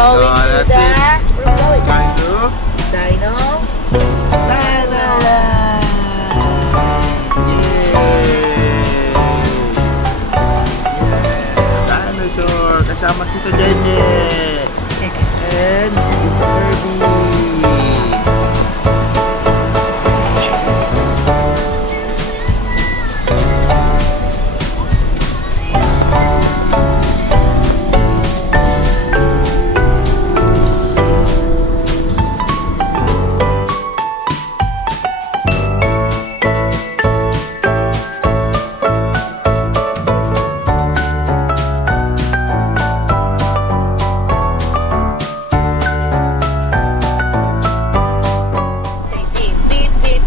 going to that's the... it. We're going. Going to Dino. Dinoland. Yes, dinosaur. Kasama si Tito Jenny. And Tito Kirby.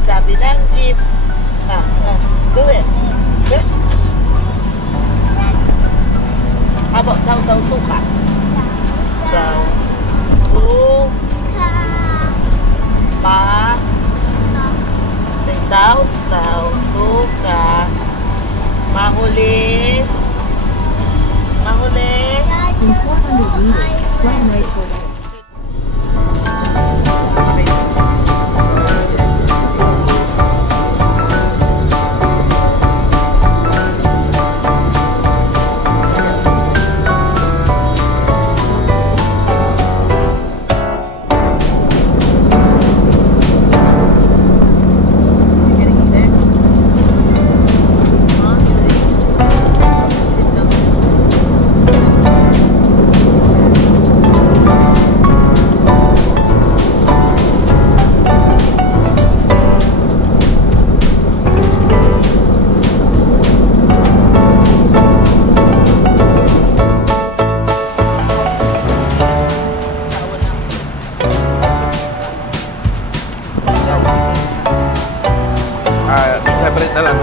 Sabi ng jeep. Do it. How about saw suka? Suka. Pa. Say saw suka. Mahuli. Mahuli. In 400 meters, slight right for right. Separate na lang.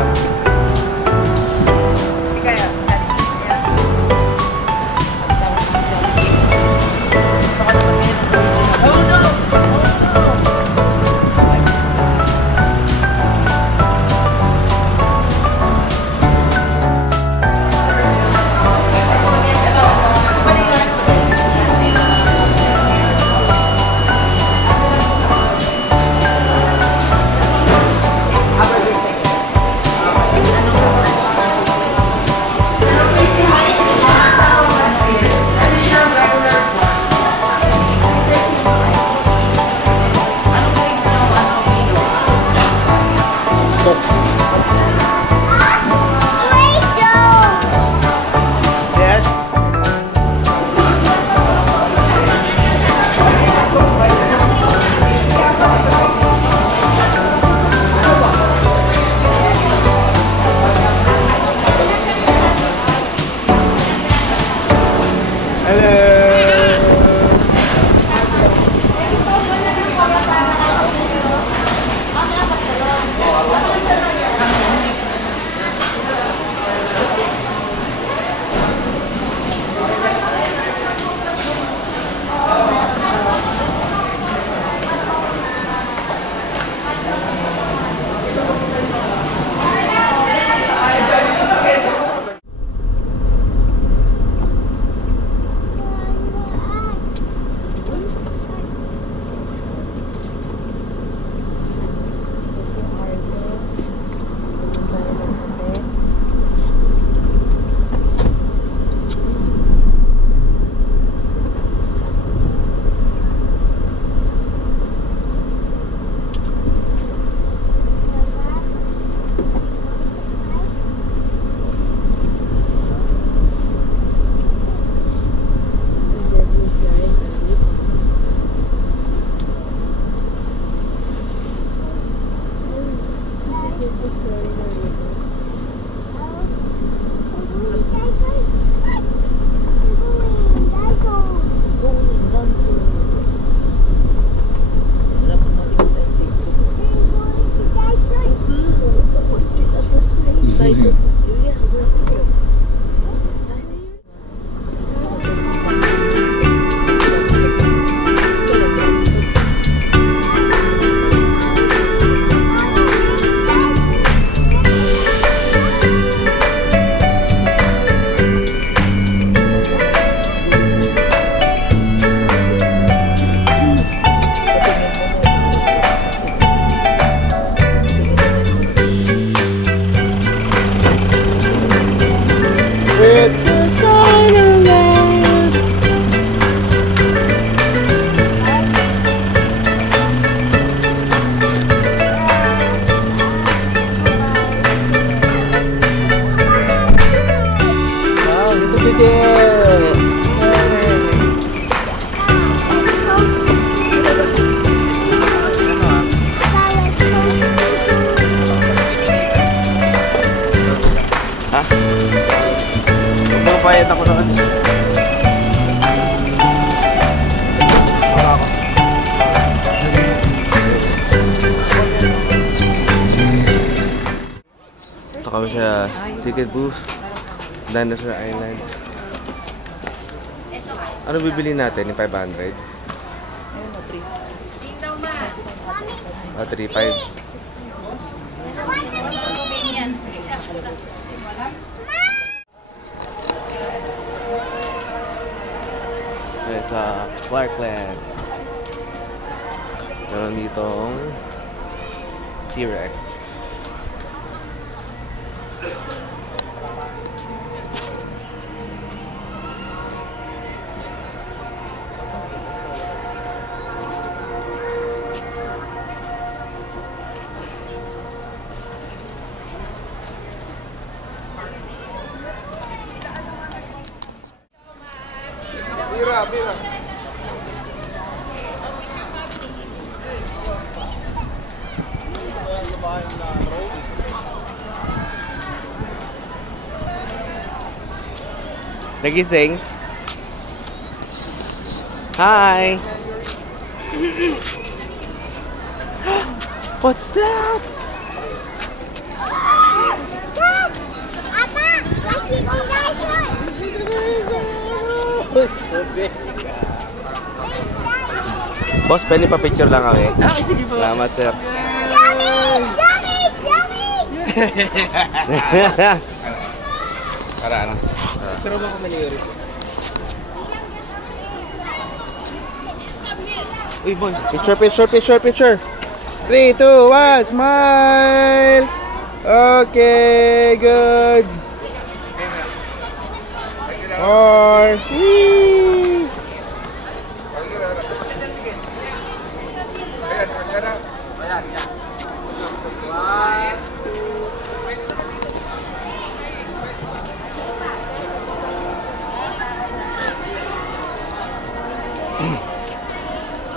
kami sa ticket booth. Dinosaur Island. Ano bibili natin? Yung 500? Ah, 3.5. Okay, sa Clarkland. Meron ditong T-Rex. Nagising? Hi! What's that? Papa, I see the dinosaur. Boss, pwede pa picture lang kami. Okay, sige po. Salamat, sir. Para ano? Pero ba kami ni Yuri? Uy, boy. Picture, picture, picture, picture. 3, 2, 1, smile! Okay, good. More. Whee!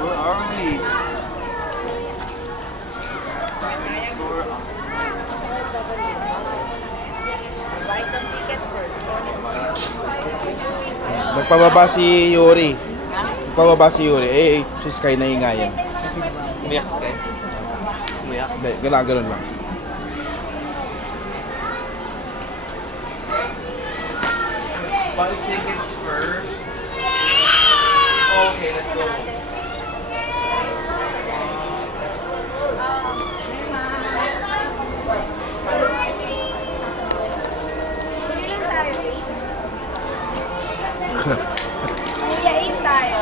Where are we? Buy some ticket first. Nagpababa si Yuri. Nagpababa si Yuri. Si Sky na ingayan. Umiyak ka eh. Umiyak. Hindi, ganun lang. Buy tickets first. Okay, let's go. Kuya, 8 tayo.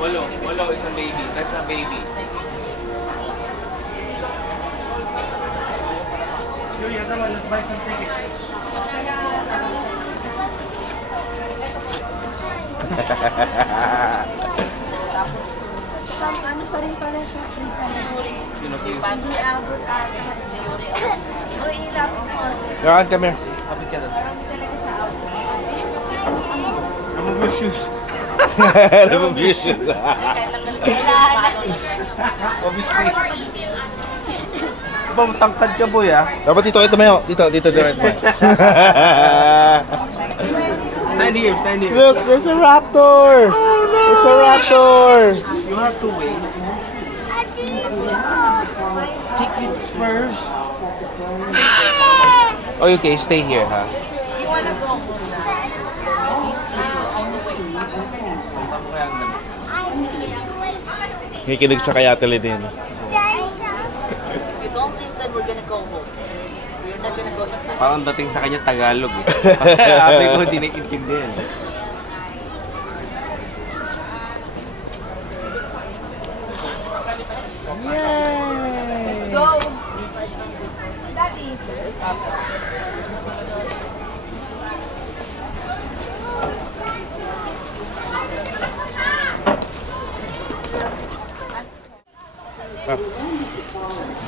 Walo, isang baby. That's a baby. Julia, come on, let's buy some tickets. Ano pa rin pala siya? Free tayo. Hindi abot ata. So, ilap mo. Yakan kami. Kapit ka na. Parang talaga siya abot. Remove your shoes. Remove your shoes. Obviously. Bang tangkad ka, boy, ah. Dapat dito kayo tumayo. Dito kayo tumayo. Stand here, stand here. Look, there's a raptor. Oh no! It's a raptor. You have to wait. Tickets first. Oh, okay, stay here, ha? You wanna go home now? On the way. Kikinig siya kay Ate Lynn. If you don't listen, we're gonna go home. We're not gonna go inside. Parang dating sa kanya Tagalog, eh. Sabi ko, hindi naiintindihan. Let's go! Daddy!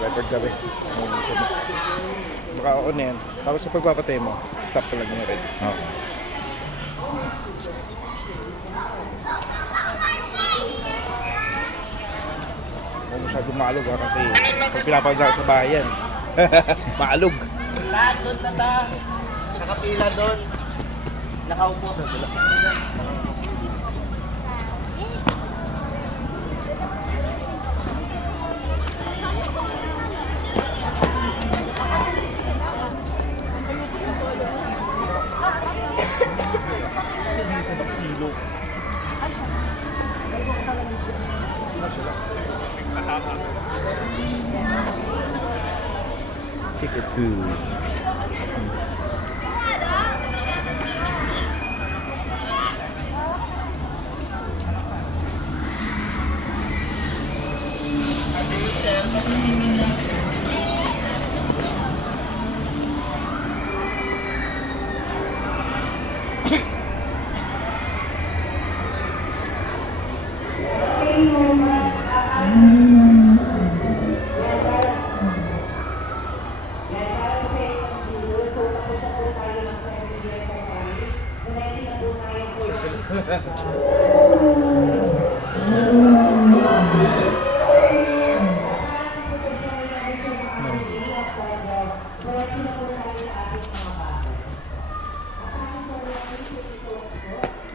Record ka rin. Baka on yan. Tapos sa pagpapatay mo, stop ka lang yung red. Okay. Huwag masyadong maalog ha, kasi pag pinapagdaan sa bahay yan, maalog. Doon na ta. Nakapila doon. Nakaupo. Ticket booth.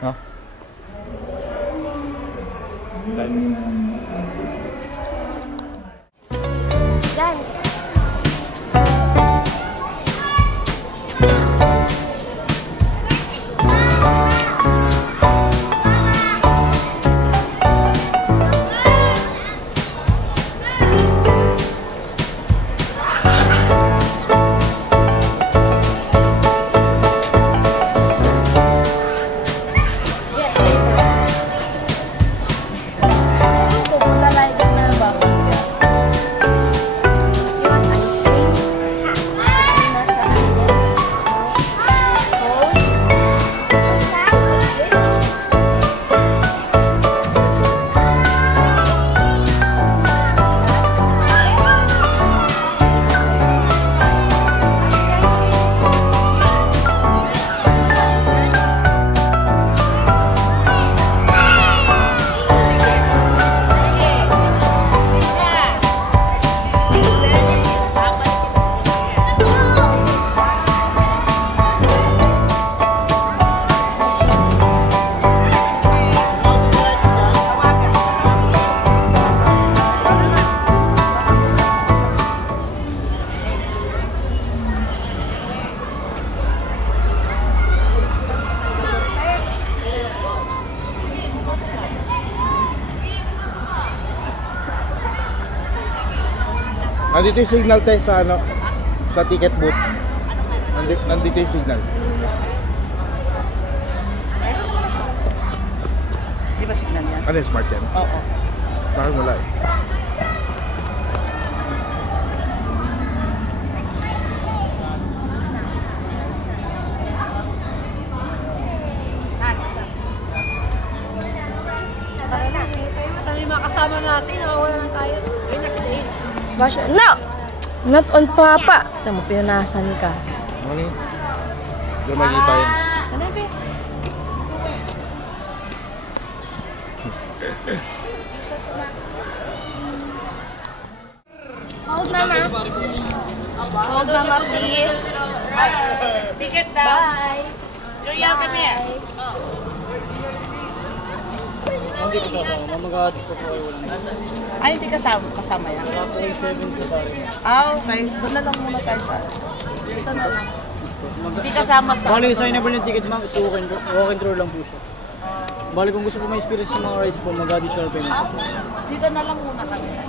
Hả? Đây. Dance. Pupunta tayo dito na bakit ka? You want ice cream? Nasa akin. Cold? Nandito yung signal tayo sa ano, sa ticket booth. Nandito yung signal. Di ba signal yan? Ano yung smart yan? Oo. Parang wala eh. Kami makasama natin, nakawala na tayo. Gosh, no! Not on papa. Tama, pinanasan ka. Ano? Doon makikita yun. Ano ba? Hold mama. Hold mama, please. Ticket daw. Bye. Yuriel, come here. Hindi kasama. Mamagahati ko po ay walang. Ay, hindi kasama yan. Wala po yung 7 sa pare. Ah, okay. Doon na lang muna tayo sa... Dito na lang. Hindi kasama sa... Bali, yung signable ng ticket ma'am is walk-in through lang po siya. Bali, kung gusto po may experience sa mga rides po, mag-additional payments po. Dito na lang muna kami sa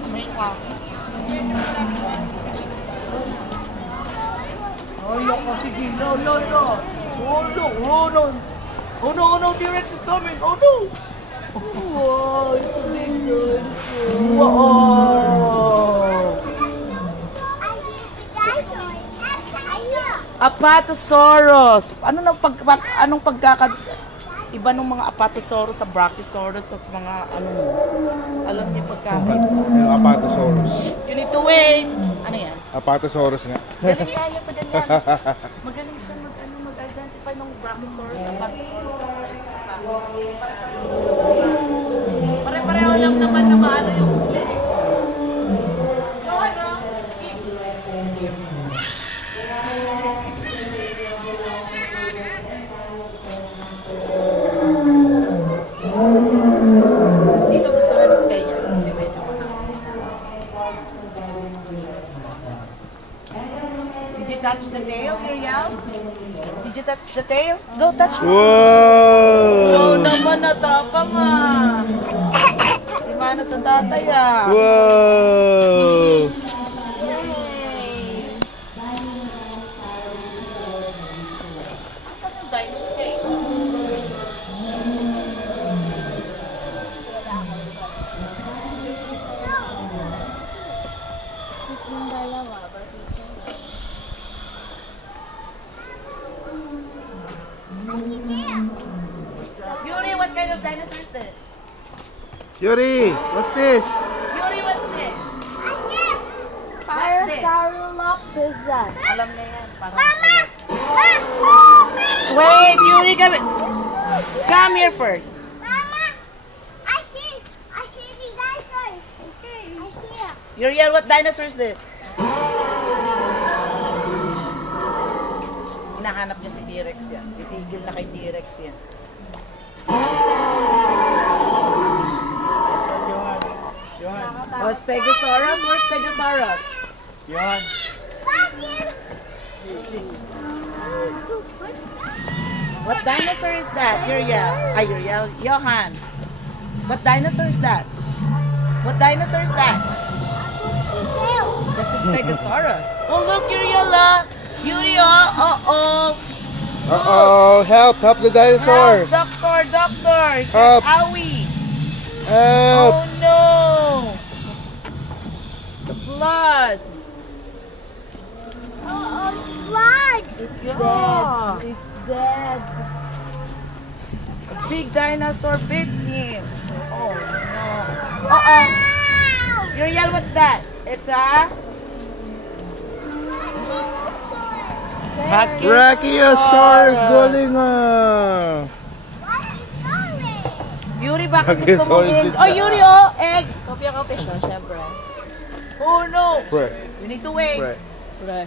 Oh, look, sige. No, no, no. Oh, look. Oh, no. Oh, no, oh, no. T-Rex is coming. Oh, no. Wow, it's a big door. Wow. Apatosaurus. Anong iba ng mga Apatosaurus sa Brachiosaurus at mga ano mo? Alam niyo pagkakaiba. Yung Apatosaurus. You need to wait. Ano yan? Apatosaurus nga. Galing kaya sa ganyan. Magaling siya mag-identify ng Brachiosaurus, Apatosaurus. Pare-pareho lang naman na maano yung huli eh. No, ano? Dito gusto na ni Sky yan kasi medyo mahal. Did you touch the tail, Miriam? Did you touch the tail? Go touch it. Wow! So naman natapang ah. Imana sa tatay ah. Wow! kind of dinosaur is this? Yuri, what's this? Yuri, what's this? Parasaurolophus. Alam na yan. Wait, Yuri, come here first. Uriel, what dinosaur is this? Hinahanap niya si T-Rex yan. Titigil na kay T-Rex yan. Oh, Stegosaurus? Where's Stegosaurus? Yan. What dinosaur is that? Uriel. Johan. What dinosaur is that? What dinosaur is that? That's a Stegosaurus. Oh, look, Uriel. Uriel. Uh-oh. Uh-oh, help the dinosaur. Help, doctor. Help. Owie. Help. Oh, no. It's blood. It's Yeah. dead. It's dead. A big dinosaur bit him. Oh, no. Uriel, what's that? It's a Brachiosaurus galing Yuri, bakit gusto mo Brachiosaurus egg? din Oh, siya. Yuri, oh, egg. Kopya-kopya siya, syempre. Oh, no. Pre. You need to wait. Pre. Pre.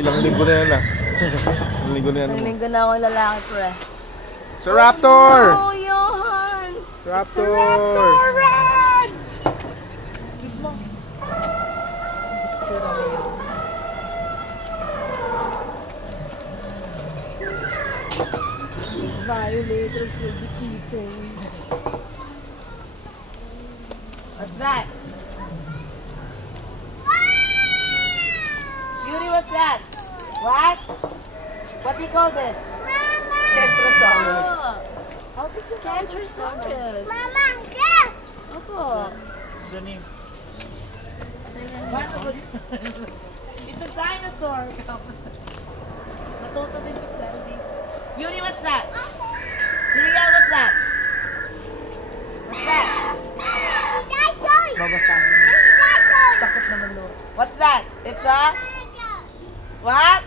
Ilang linggo na yan Ilang linggo na yan. Isang linggo na ako lalaki, pre. Sa Raptor! Oh, Johan! Raptor! Kiss mo. Violators will be eaten. What's that? Yuri, what's that? What? What do you call this? Kentrosaurus. Oh, Kentrosaurus. Opo. What's the name? It's a dinosaur. Natuto din yung daddy. Yuri, what's that? Uriel, what's that? What's that? Babasahin. Takot naman lo. What's that? It's a... What?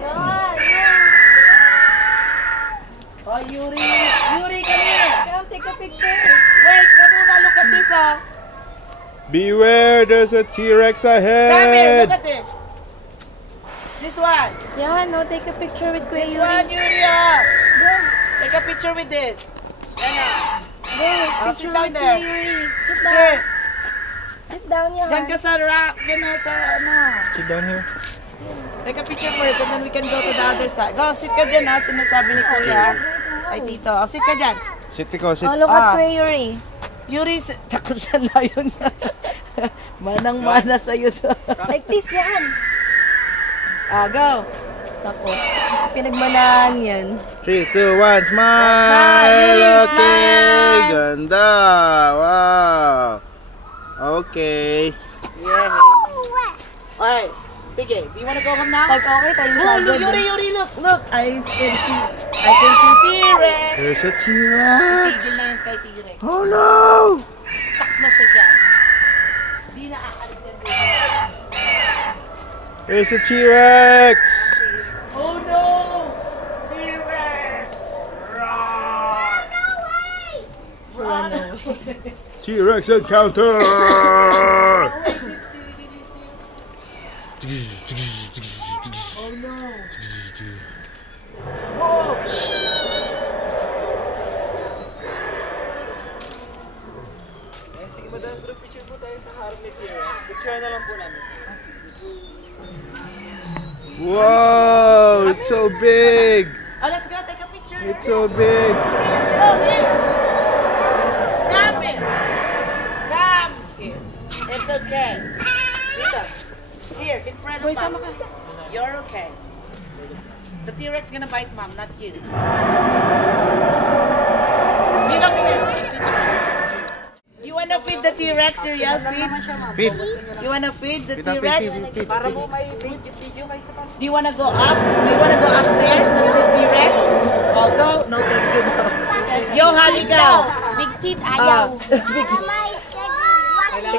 Johan, yeah. Oh, Yuri. Yuri, come here. Come take a picture. Wait, come on. Look at this, oh. Beware, there's a T-Rex Come here, ahead! look at this. This one. Johan, no, take a picture with Kuya This Yuri. one, Yuri, oh. Go, Take a picture with this. Yan, oh. go. Oh, Picture sit down with there. Kuya Yuri. Sit down. Sit. Sit down, Johan. Diyan ka sa rock. Diyan, oh, sa ano. Sit down here. Take a picture first and then we can go to the other side. Go, sit ka dyan, ha. Sinasabi ni Kuya. Ay, dito. Oh, sit ka dyan. Sit ikaw, sit. Oh, look at Ah. Kuya Yuri. Yuri, takot siya layon niya. Manang-mana sa'yo to. Like this, yan. Go. Takot. Pinagmanahan yan. 3, 2, 1, smile! Yuri, Okay, smile! ganda! Wow! Okay. Okay. Sige, do you wanna go home now? Pag okay, tayo Oh, sa look, agad. Yuri, look, look. I can see T-Rex. There's a T-Rex! Tigil na yun kay T-Rex. Oh no! Stuck na siya dyan. Hindi na aalis yan dito. There's a T-Rex! Oh no! T-Rex! Roar! Run away. T-Rex encounter! Oh no! Oh! Sige, madam, group picture po tayo sa harap ni Tira. Picture na lang po namin. Whoa! It's so big! Oh, let's go take a picture. It's so big! Let's go here. Come here. Come here. It's okay. Dito. Here, in front of Mom. You're okay. The T-Rex gonna bite Mom, not you. You look here. You wanna feed the T-Rex? T-Rex, Uriel? Feed? Feed. You wanna feed the Feed ang T-Rex? feed. Do you wanna go up? Do you wanna go upstairs and feed T-Rex? Oh, go. No, thank you. Yo, halika. Big teeth, ayaw.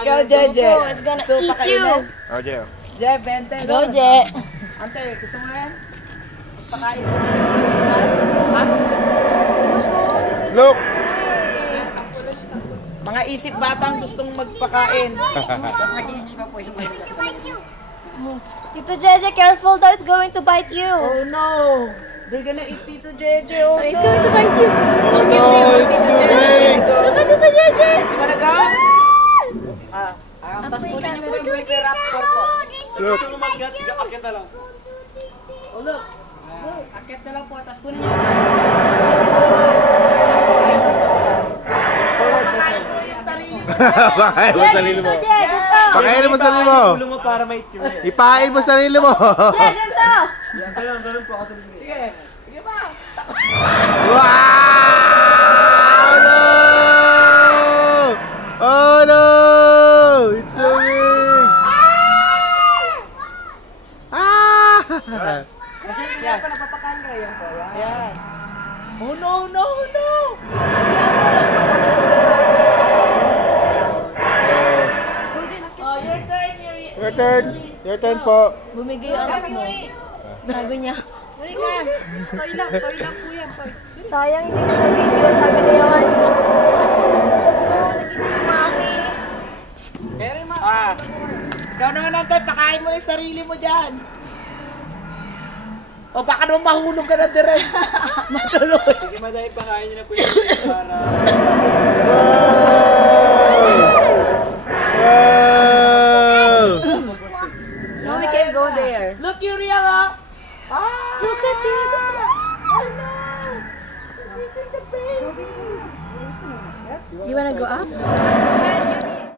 Ikaw, Jeje. Oh, it's gonna eat you. Oh, Jeo. Je, 20. Go, Je. Ante, gusto mo yan? Pakain mo na. Ha? Look! Mga isip batang gustong magpakain. Tito Jeje, careful daw. It's going to bite you. Oh no! They're gonna eat Tito Jeje. Oh, It's going to bite you. Oh no, it's too big! Look at Tito Jeje. You wanna go? Look! Oh, look. Pakain mo sarili mo. Tito Je, dito. Pakain mo sarili mo. Ipain mo sarili mo. Je, dito. Wow! No! Oh no! It's so big! Ah! Yan. Oh no, no, no! Oh, your turn, Your turn. Your turn po. Bumigay ang anak mo. Sabi niya. Toy lang po yan, toy. Sayang hindi na video. Sabi ni Yaman. Nakita ni Maki. Ikaw naman natin, pakain mo na yung sarili mo dyan. O baka naman mahulog ka na direct. Matuloy. Sige, madahil pakain niyo na po yun para... Wow! No, we can go there. Look, Uriel, ah. Look at you. Oh no! He's eating the baby. You wanna go up?